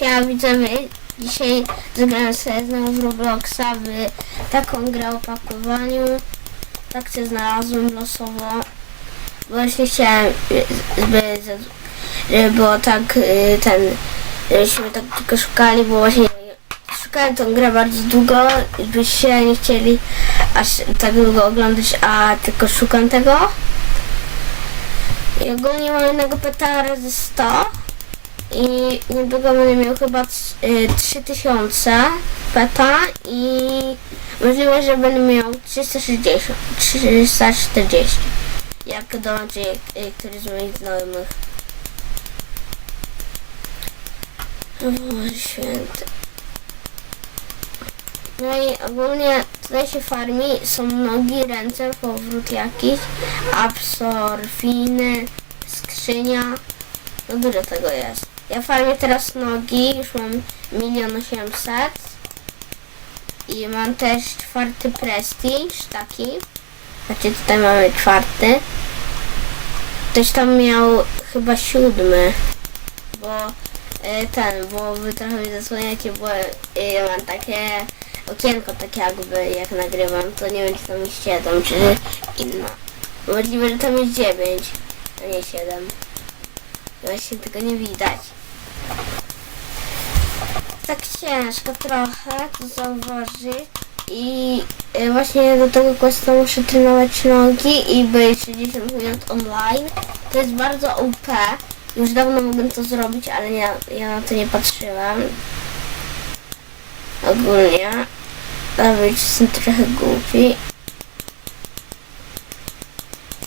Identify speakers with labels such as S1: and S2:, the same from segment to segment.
S1: Ja widzowie, dzisiaj zagrałem sobie znowu w Robloxa w taką grę o pakowaniu. Tak się znalazłem losowo. Właśnie chciałem, żeby, żeby było tak y, ten, żebyśmy tak tylko szukali, bo właśnie szukałem tą grę bardzo długo, byście nie chcieli aż tak długo oglądać, a tylko szukam tego. I ogólnie mam jednego peta razy 100 i niedługo będę miał chyba c- y, 3000 peta i możliwe, że będę miał 360, 340 jak dołączy y, któryś z moich znajomych. Boże święty. No i ogólnie tutaj się farmi, są nogi, ręce, powrót jakiś, absorfiny, skrzynia, no dużo tego jest. Ja farmię teraz nogi, już mam milion osiemset i mam też czwarty prestiż, taki. Znaczy tutaj mamy czwarty. Ktoś tam miał chyba siódmy, bo e, ten, bo wy trochę mi zasłaniacie, bo e, ja mam takie okienko tak jakby jak nagrywam, to nie wiem czy tam jest 7 czy inna. Możliwe, że tam jest 9, a nie 7. Właśnie tego nie widać. Tak ciężko trochę to zauważyć i e, właśnie do tego questa muszę trenować nogi i być 60 minut online. To jest bardzo OP. Już dawno mogłem to zrobić, ale ja, ja na to nie patrzyłem. Ogólnie. Nawet jestem trochę głupi.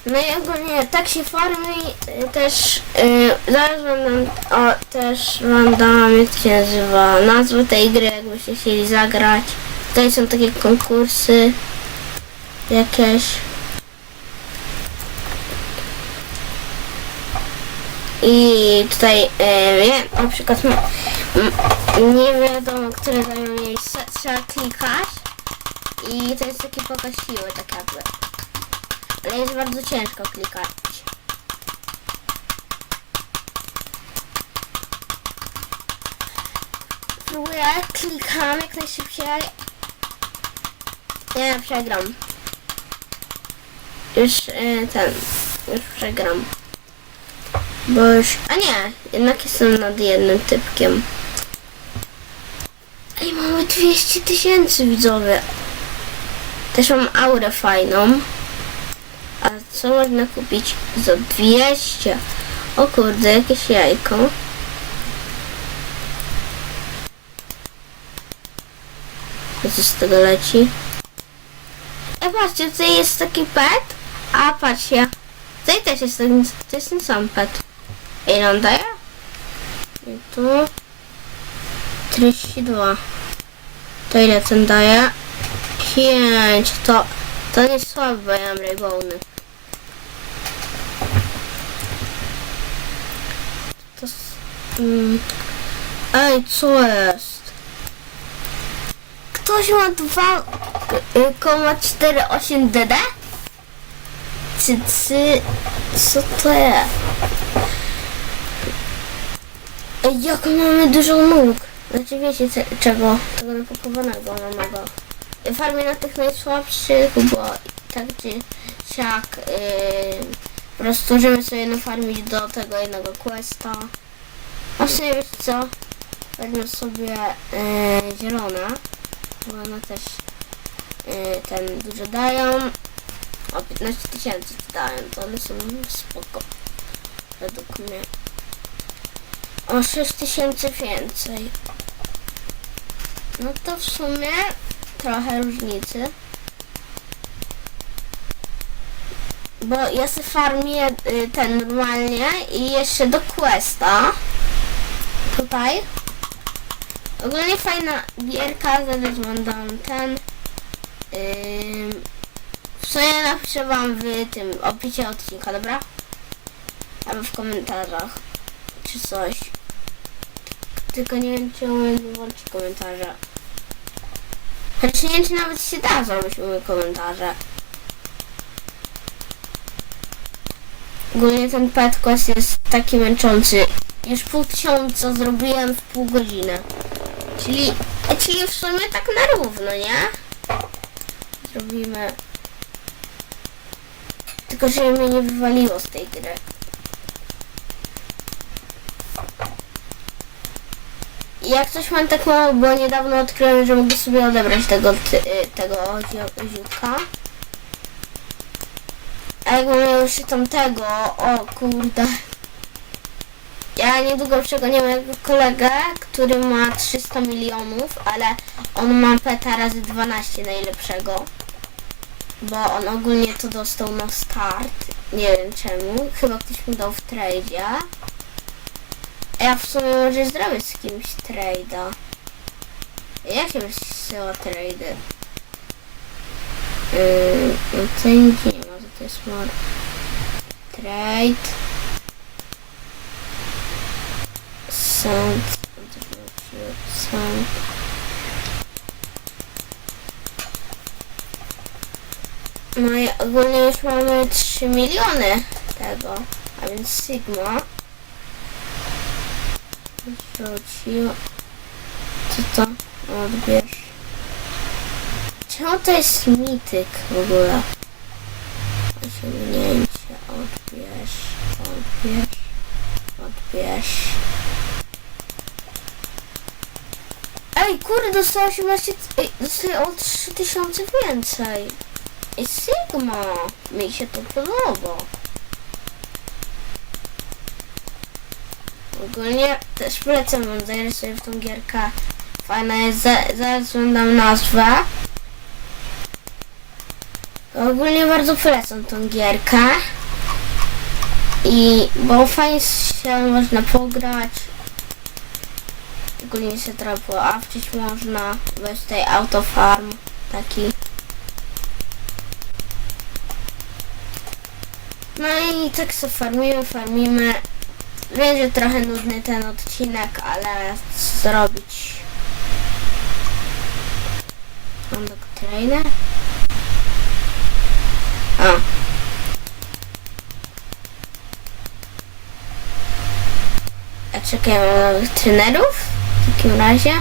S1: No i ogólnie tak się farmi y, też y, zaraz wam dam, o, też wam dam jak się nazywa nazwę tej gry jakbyście chcieli zagrać. Tutaj są takie konkursy jakieś. I tutaj y, nie, na przykład nie wiadomo, które dają miejsce, trzeba klikać i to jest taki pokaz siły tak jakby. Ale jest bardzo ciężko klikać. Próbuję, klikam jak najszybciej. Nie, przegram. Już e, ten, już przegram. Bo już, a nie, jednak jestem nad jednym typkiem. Ej, mamy 200 tysięcy widzowie. Też mam aurę fajną. Co można kupić za 200? O kurde, jakieś jajko. Co z tego leci? E patrzcie, tutaj jest taki pet. A patrzcie. Tutaj też jest ten, to jest ten sam pet. Ile on daje? I tu. 32. To ile ten daje? 5. To, to nie słabe, ja mam raybony. To s- mm. Ej, co jest? Ktoś ma 2,48 DD? Czy, czy, co to jest? Ej, jak mamy dużo nóg. Znaczy wiecie czego? Tego napakowanego mamego. Farmię na tych najsłabszych, bo tak czy siak yy, po prostu żeby sobie nafarmić do tego jednego questa. A w sumie wiecie co? Weźmy sobie yy, zielone, bo one też yy, ten dużo dają. O 15 tysięcy dają, to one są spoko. Według mnie. O 6 tysięcy więcej. No to w sumie trochę różnicy. Bo ja sobie farmię y, ten normalnie i jeszcze do questa. Tutaj. Ogólnie fajna gierka, zaraz wam dam ten. Ym, w sumie napiszę wam w tym opisie odcinka, dobra? Albo w komentarzach. Czy coś. Tylko nie wiem, czy umiem komentarze. Znaczy nie wiem, czy nawet się da zrobić komentarze. Ogólnie ten quest jest taki męczący już pół tysiąca zrobiłem w pół godziny. Czyli, czyli w sumie tak na równo, nie? Zrobimy. Tylko, że mnie nie wywaliło z tej gry. Jak coś mam tak mało, bo niedawno odkryłem, że mogę sobie odebrać tego, ty, y, tego ziuka. A jak mam już tamtego, o kurde. Ja niedługo przegonię mojego kolegę, który ma 300 milionów, ale on ma peta razy 12 najlepszego. Bo on ogólnie to dostał na start. Nie wiem czemu. Chyba ktoś mu dał w tradzie. A Ja w sumie może zrobię z kimś trade'a. Jak się wysyła trady? Yy, no to nie ma, to jest more. Trade. Sound. Sound. No i ogólnie już mamy 3 miliony tego, a więc Sigma rzucił. Co to? Odbierz. Czemu to jest mityk w ogóle? Osiągnięcie, odbierz, odbierz, odbierz. Ej, kurde, dostała 18, ej, dostaję o 3000 więcej. Ej, Sigma, mi się to podoba. Ogólnie też polecam wam zagrać sobie w tą gierkę. Fajna jest, za, zaraz wam dam nazwę. Ogólnie bardzo polecam tą gierkę. I bo fajnie się można pograć. Ogólnie się trochę poawczyć można. Weź tutaj autofarm taki. No i tak sobie farmimy, farmimy. Wiem, że trochę nudny ten odcinek, ale zrobić? Mam do trainer? A. A czekaj, mam nowych trenerów? Takim razie.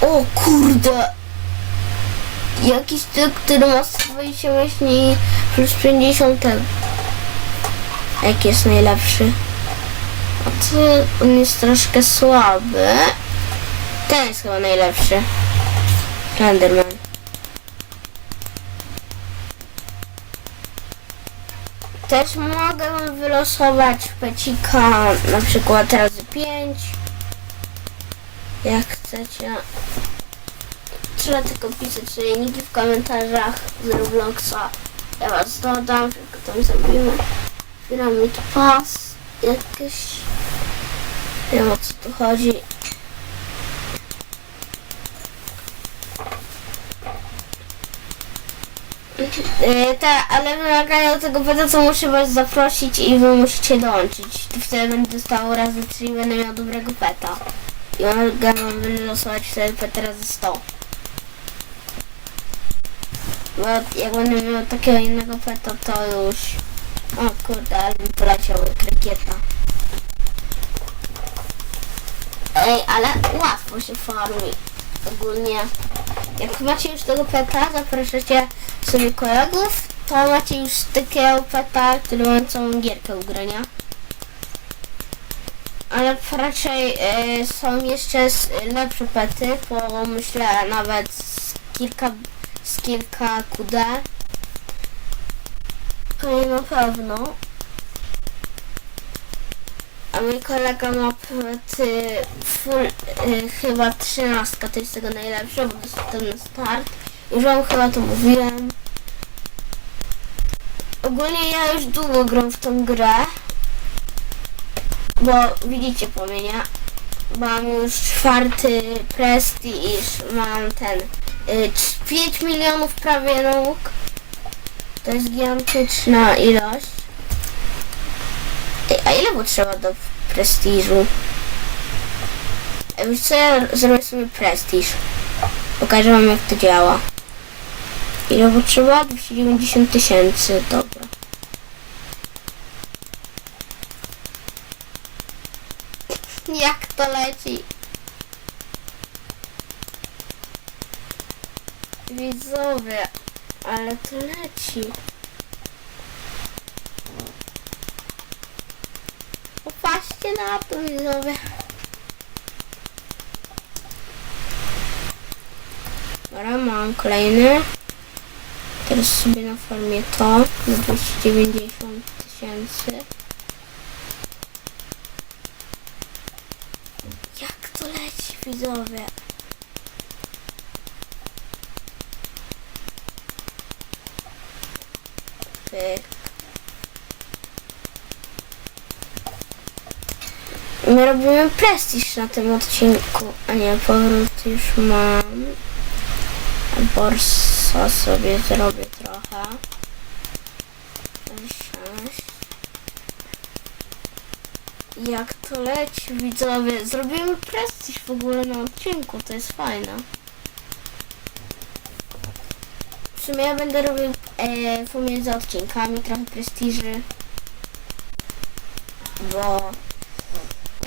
S1: O kurde! Jakiś typ, który ma 128 i plus 50 ten. Jaki jest najlepszy? A to on jest troszkę słaby. Ten jest chyba najlepszy. Renderman. Też mogę wylosować pecika na przykład razy 5. Jak chcecie. Trzeba tylko pisać sobie niki w komentarzach z Robloxa. Ja was dodam, tylko tam zrobimy. Pyramid Pass jakieś. Nie wiem o co tu chodzi. Yy, ta, ale wymagają tego beta, co muszę was zaprosić i wy musicie dołączyć. To wtedy będę dostał razy 3 i będę miał dobrego peta. I mogę wam wylosować wtedy peta razy 100. Bo jak będę miał takiego innego peta, to już... O kurde, ale mi poleciał krykieta. Ej, ale łatwo się farmi. Ogólnie. Jak macie już tego peta, zapraszacie sobie kolegów, to macie już takiego peta, który ma całą gierkę ugrania. Ale raczej e, są jeszcze lepsze pety, bo myślę nawet z kilka, z kilka QD. To na pewno. A mój kolega ma pety full, y, chyba 13, to jest tego najlepsze, bo dostał na start. Już wam chyba to mówiłem. Ogólnie ja już długo gram w tą grę. Bo widzicie po mnie, nie? Mam już czwarty prestiż, mam ten y, 5 milionów prawie nóg. To jest gigantyczna ilość. Ej, a ile potrzeba do prestiżu? Wiesz co, ja zrobię sobie prestiż. Pokażę wam jak to działa. Ile potrzeba? 290 tysięcy, dobra. Jak to leci? Widzowie, ale to leci. Popatrzcie na to, widzowie. Dobra, mam kolejny. Teraz sobie na formie to na 290 tysięcy. Jak to leci, widzowie? Pyk. My robimy prestiż na tym odcinku, a nie powrót już mam. Borsa sobie zrobię trochę. Jak to leci, widzowie? Zrobimy prestiż w ogóle na odcinku, to jest fajne. W sumie ja będę robił e, pomiędzy odcinkami trochę prestiży. Bo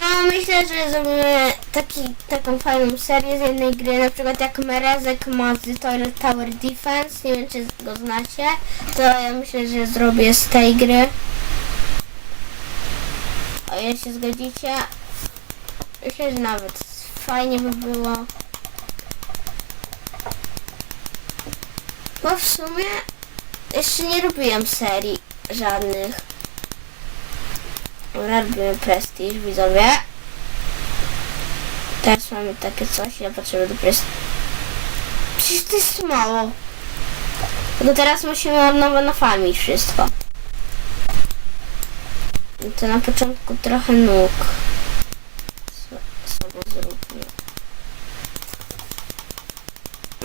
S1: no myślę, że zrobimy taki, taką fajną serię z jednej gry, na przykład jak Merezek ma z Tower Defense, nie wiem czy go znacie, to ja myślę, że zrobię z tej gry. O ile się zgodzicie, myślę, że nawet fajnie by było. Bo w sumie jeszcze nie robiłem serii żadnych. Robimy prestiż, widzowie. Teraz mamy takie coś, ja potrzebuję do prestiżu. Przecież to jest mało. Tylko teraz musimy od nowa nafarmić wszystko. I to na początku trochę nóg. So- sobie zróbmy.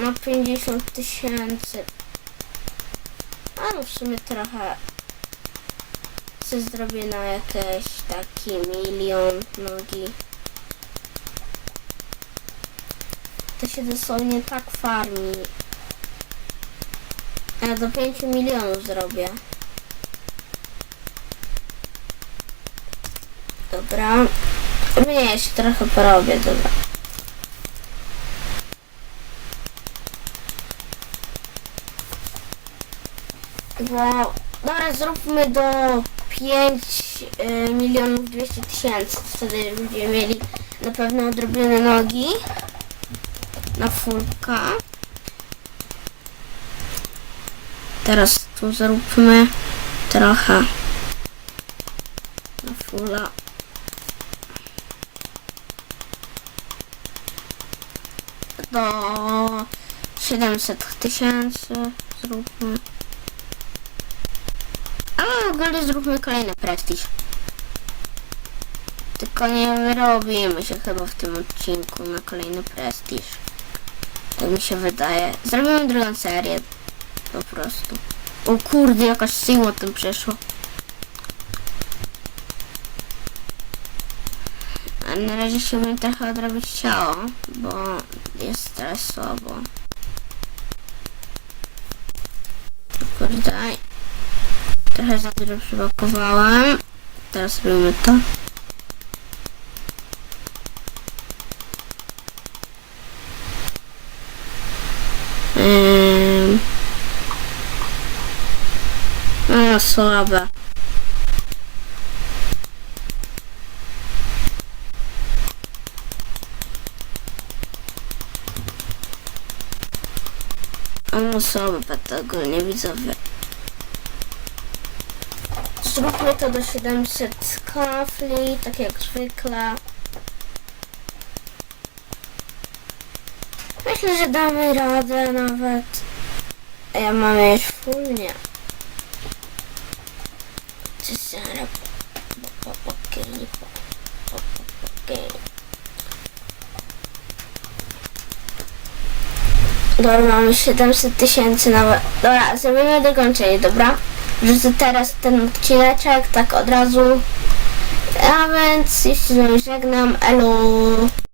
S1: Ma 50 tysięcy. No w sumie trochę co zrobię na jakieś taki milion nogi. To się dosłownie tak farmi. Ja do 5 milionów zrobię. Dobra. Nie, jeszcze trochę porobię, dobra. Bo, dobra, zróbmy do 5 y, milionów 200 tysięcy. Wtedy będziemy mieli na pewno odrobione nogi na fulka. Teraz tu zróbmy trochę na fula. Do 700 tysięcy zróbmy. A w ogóle zróbmy kolejny prestiż. Tylko nie wyrobimy się chyba w tym odcinku na kolejny prestiż. Tak mi się wydaje. Zrobimy drugą serię. Po prostu. O kurde, jakaś siła tym przeszła. A na razie się umiem trochę odrobić ciało, bo jest teraz. Kurde. Trochę za dużo przybakowałem. Teraz robimy to. Ym. No słabe. No słabe to ogólnie widzowie. Zróbmy to do 700 kafli, tak jak zwykle. Myślę, że damy radę nawet. A ja mam już full, nie. Czy zaraz... Dobra, mamy 700 tysięcy nawet. Dobra, zrobimy dokończenie, dobra? Wrzucę teraz ten odcineczek, tak od razu. A więc wami żegnam, elo.